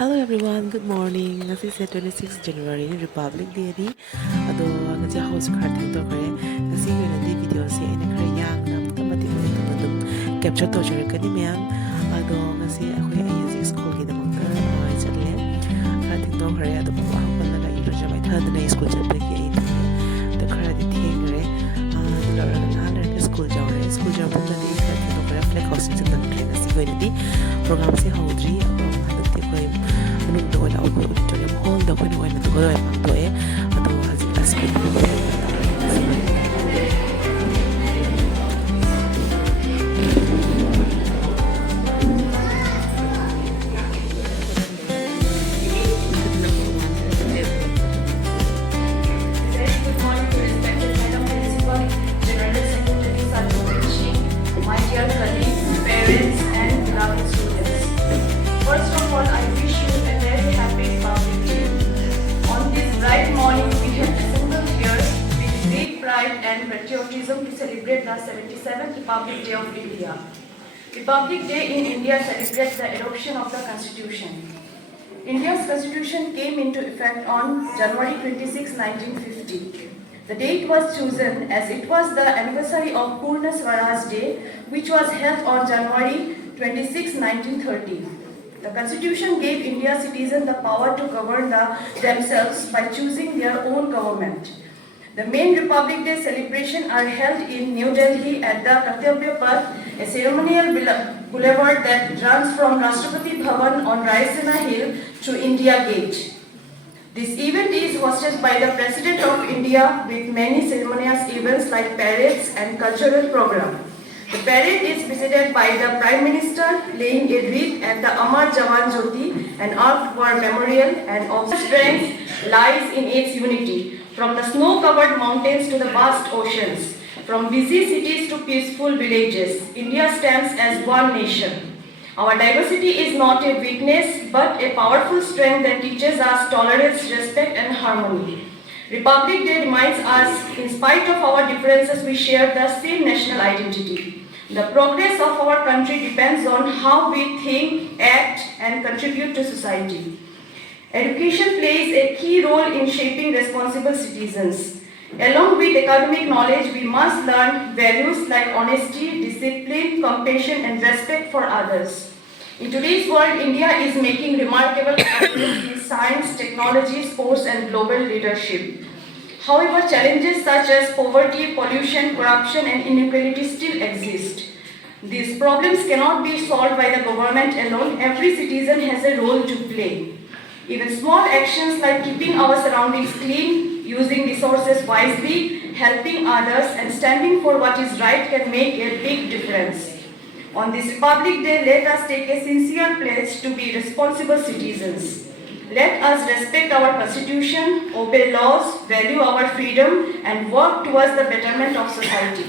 Hello everyone, good morning. Ngasi se 26 January ni Republic Day ni. Ado ngasi house khar thang to kare. Ngasi ko na di video se ina kare yang na tamati ko ito madum capture to share kani ma'am. Ado ngasi ako ay music school ki damang ta ay chatle. Khar thang to kare ado pa ako pa naga iro ja mai thad na school chapte ki ay to. To khar di theng kare. Lora na lar ke school jaw re. School jaw pa di khar thang to kare flag hosting sa tan kare ngasi ko ni program se hodri ado hadati ko nung doon ako ko auditorium hall daw ko na to ko ay pang to ato as ko and patriotism to celebrate the 77th Republic Day of India. Republic Day in India celebrates the adoption of the Constitution. India's Constitution came into effect on January 26, 1950. The date was chosen as it was the anniversary of Purna Swaraj Day, which was held on January 26, 1930. The Constitution gave India's citizens the power to govern themselves by choosing their own government. The main Republic Day celebrations are held in New Delhi at the Kartavya Path, a ceremonial boulevard that runs from Rashtrapati Bhavan on Raisina Hill to India Gate. This event is hosted by the President of India with many ceremonious events like parades and cultural programs. The parade is preceded by the Prime Minister laying a wreath at the Amar Jawan Jyoti, an Armed War memorial, and of strength lies in its unity. From the snow-covered mountains to the vast oceans, from busy cities to peaceful villages, India stands as one nation. Our diversity is not a weakness, but a powerful strength that teaches us tolerance, respect, and harmony. Republic Day reminds us, in spite of our differences, we share the same national identity. The progress of our country depends on how we think, act, and contribute to society. Education plays a key role in shaping responsible citizens. Along with academic knowledge, we must learn values like honesty, discipline, compassion, and respect for others. In today's world, India is making remarkable progress in science, technology, sports, and global leadership. However, challenges such as poverty, pollution, corruption, and inequality still exist. These problems cannot be solved by the government alone. Every citizen has a role to play. Even small actions like keeping our surroundings clean, using resources wisely, helping others, and standing for what is right can make a big difference. On this Republic Day, let us take a sincere pledge to be responsible citizens. Let us respect our Constitution, obey laws, value our freedom, and work towards the betterment of society.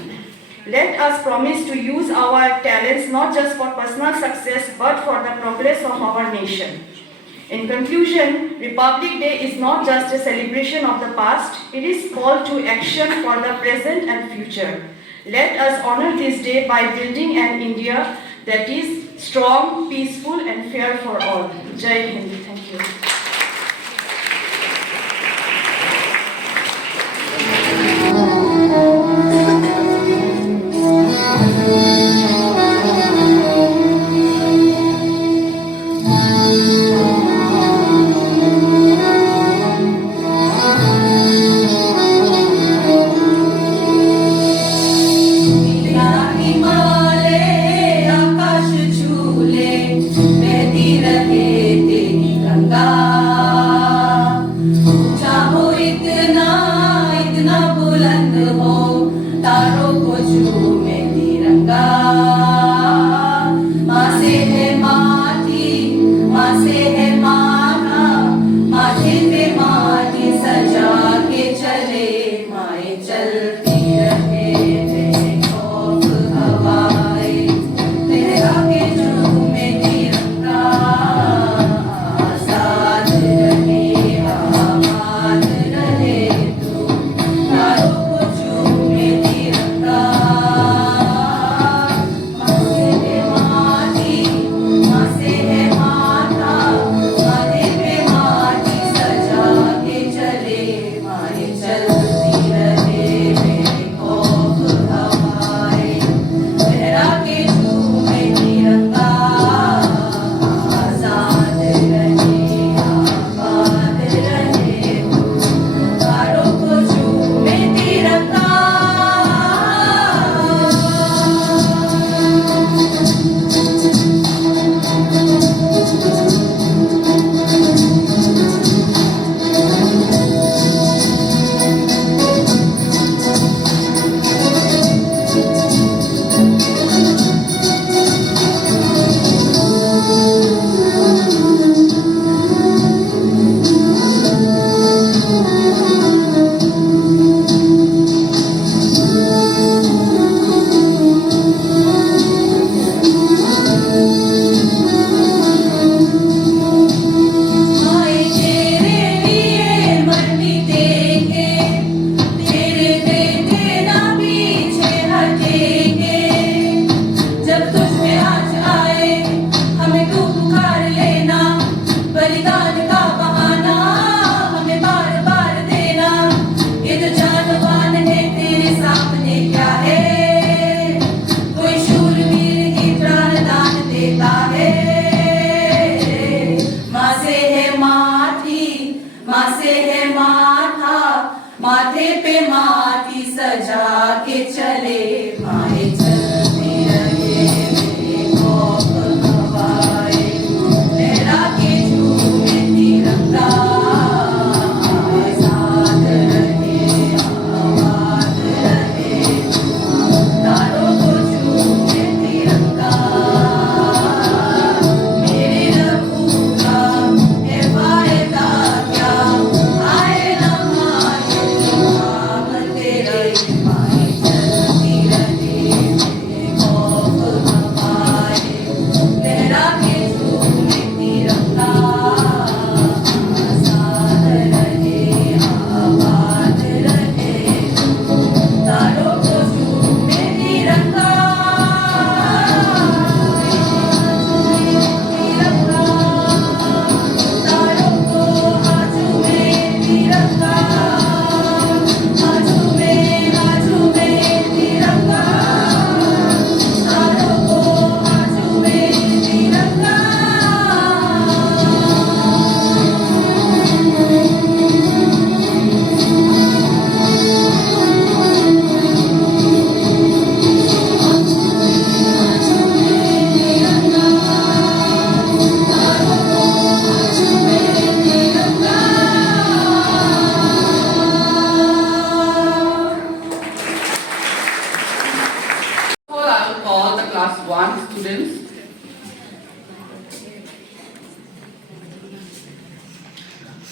Let us promise to use our talents not just for personal success, but for the progress of our nation. In conclusion, Republic Day is not just a celebration of the past, it is call to action for the present and future. Let us honor this day by building an India that is strong, peaceful, and fair for all. Jai Hind. Thank you.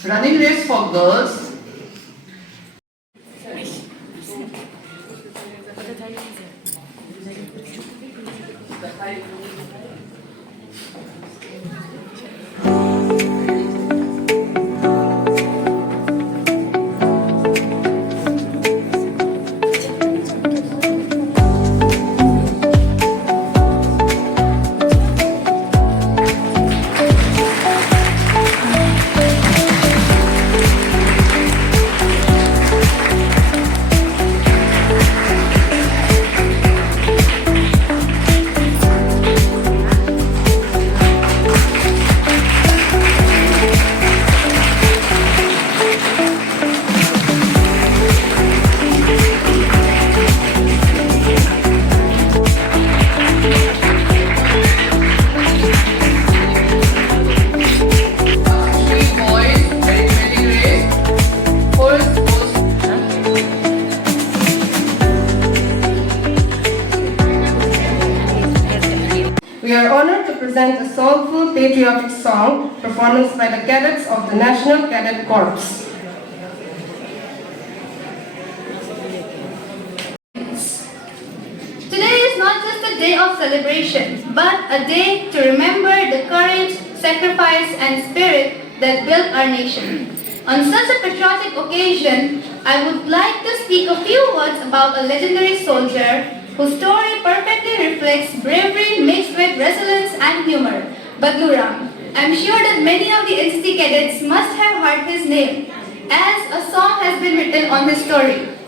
Running race for girls. We are honored to present a soulful patriotic song performance by the cadets of the National Cadet Corps. Today is not just a day of celebration, but a day to remember the courage, sacrifice, and spirit that built our nation. On such a patriotic occasion, I would like to speak a few words about a legendary soldier whose story perfectly reflects bravery mixed with resilience and humor, Badlu Ram. I'm sure that many of the NCC cadets must have heard his name, as a song has been written on his story.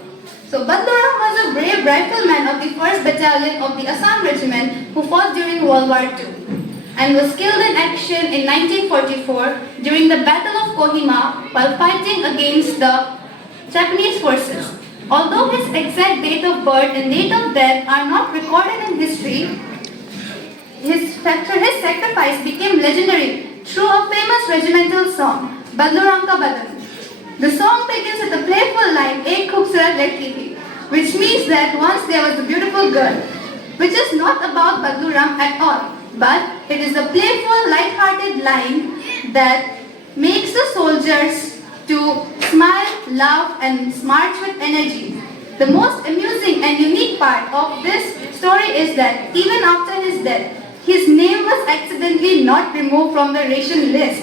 So Badlu Ram was a brave rifleman of the 1st Battalion of the Assam Regiment who fought during World War II and was killed in action in 1944 during the Battle of Kohima while fighting against the Japanese forces. Although his exact date of birth and date of death are not recorded in history, his sacrifice became legendary through a famous regimental song, Badlu Ram Ka Badan. The song begins with a playful line, Ek Khoobsurat Ladki Thi, which means that once there was a beautiful girl, which is not about Badlu Ram at all, but it is a playful, light-hearted line that makes the soldiers to smile, laugh, and march with energy. The most amusing and unique part of this story is that even after his death, his name was accidentally not removed from the ration list.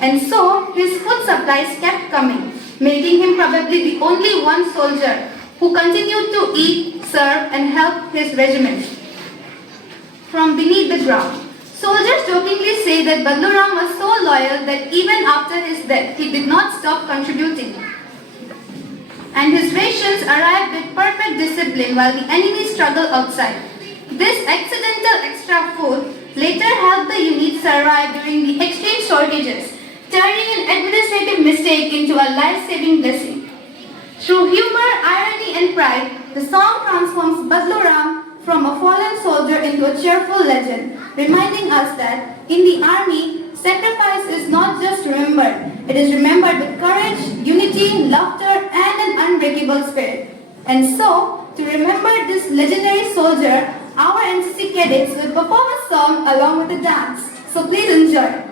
And so, his food supplies kept coming, making him probably the only one soldier who continued to eat, serve, and help his regiment from beneath the ground. Soldiers jokingly say that Badlu Ram was so loyal that even after his death, he did not stop contributing. And his rations arrived with perfect discipline while the enemy struggled outside. This accidental extra food later helped the unit survive during the extreme shortages, turning an administrative mistake into a life-saving blessing. Through humor, irony, and pride, the song transforms Badlu Ram from a fallen soldier into a cheerful legend, reminding us that in the army, sacrifice is not just remembered, it is remembered with courage, unity, laughter, and an unbreakable spirit. And so, to remember this legendary soldier, our NCC cadets will perform a song along with a dance. So please enjoy.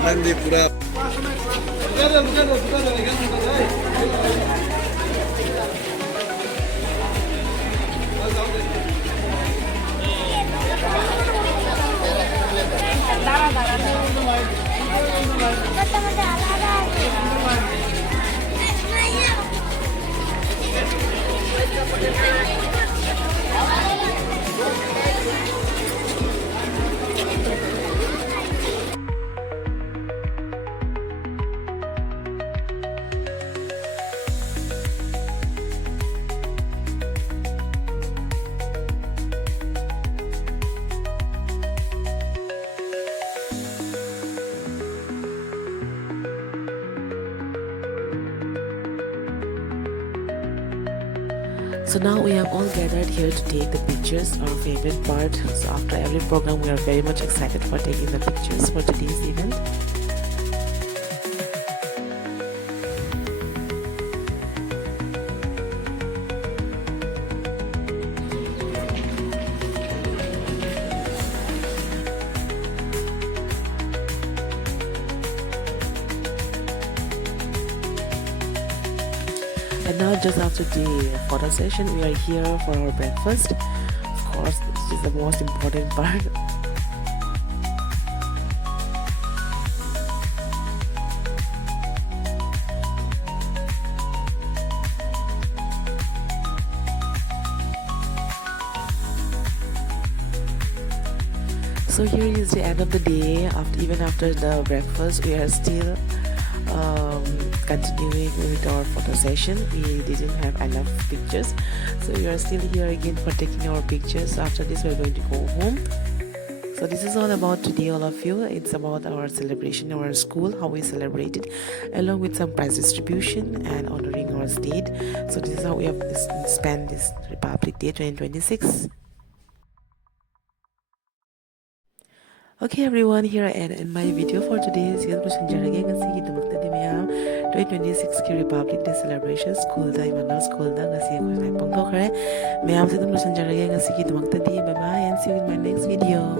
Nanti pura. So now we have all gathered here to take the pictures, our favorite part. So after every program, we are very much excited for taking the pictures for today's event. And now just after the photo session, we are here for our breakfast. Of course, this is the most important part. So here is the end of the day. Even after the breakfast, we are still continuing with our photo session. We didn't have enough pictures, so we are still here again for taking our pictures. After this, we're going to go home. So this is all about today, all of you. It's about our celebration, our school, how we celebrated, along with some prize distribution and honoring our state. So this is how we have spent this Republic Day 2026. Okay everyone, here I end my video for today. Sigat Prasanjarage ngasi gidamagta di mayam 2026 ki Republic Day celebration school da Emmanuel school da ngasi ko na pangko khare mayam sigat Prasanjarage ngasi gidamagta di. Bye bye and see you in my next video.